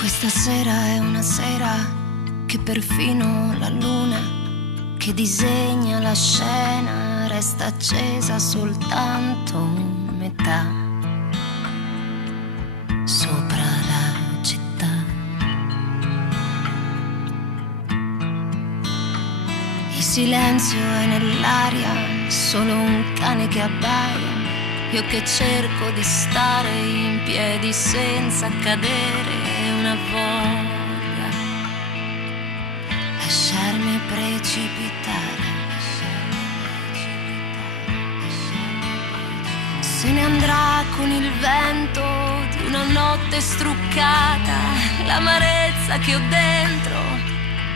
Questa sera è una sera che perfino la luna che disegna la scena resta accesa soltanto metà sopra la città. Il silenzio è nell'aria, solo un cane che abbaia. Io che cerco di stare in piedi senza cadere, una voglia lasciarmi precipitare. Se ne andrà con il vento di una notte struccata, l'amarezza che ho dentro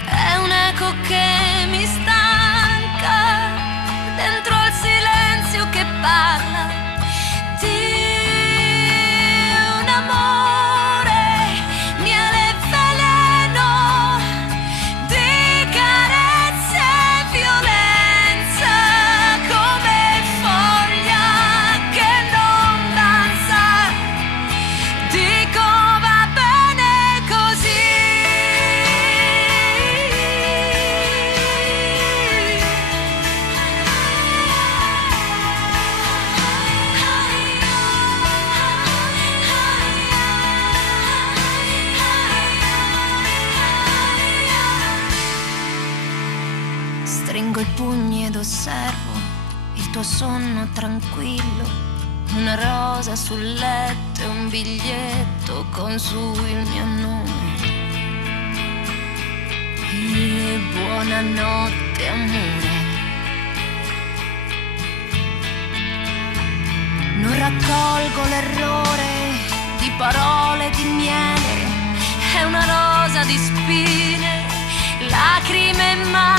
è un'eco che mi stanca, dentro al silenzio che parla di un amore, miele e veleno, di carezze e violenza, come foglia che non danza. Dico va bene così. Stringo i pugni ed osservo il tuo sonno tranquillo, una rosa sul letto e un biglietto con su il mio nome. E buonanotte amore. Non raccolgo l'errore di parole di miele, è una rosa di spine, lacrime e mare.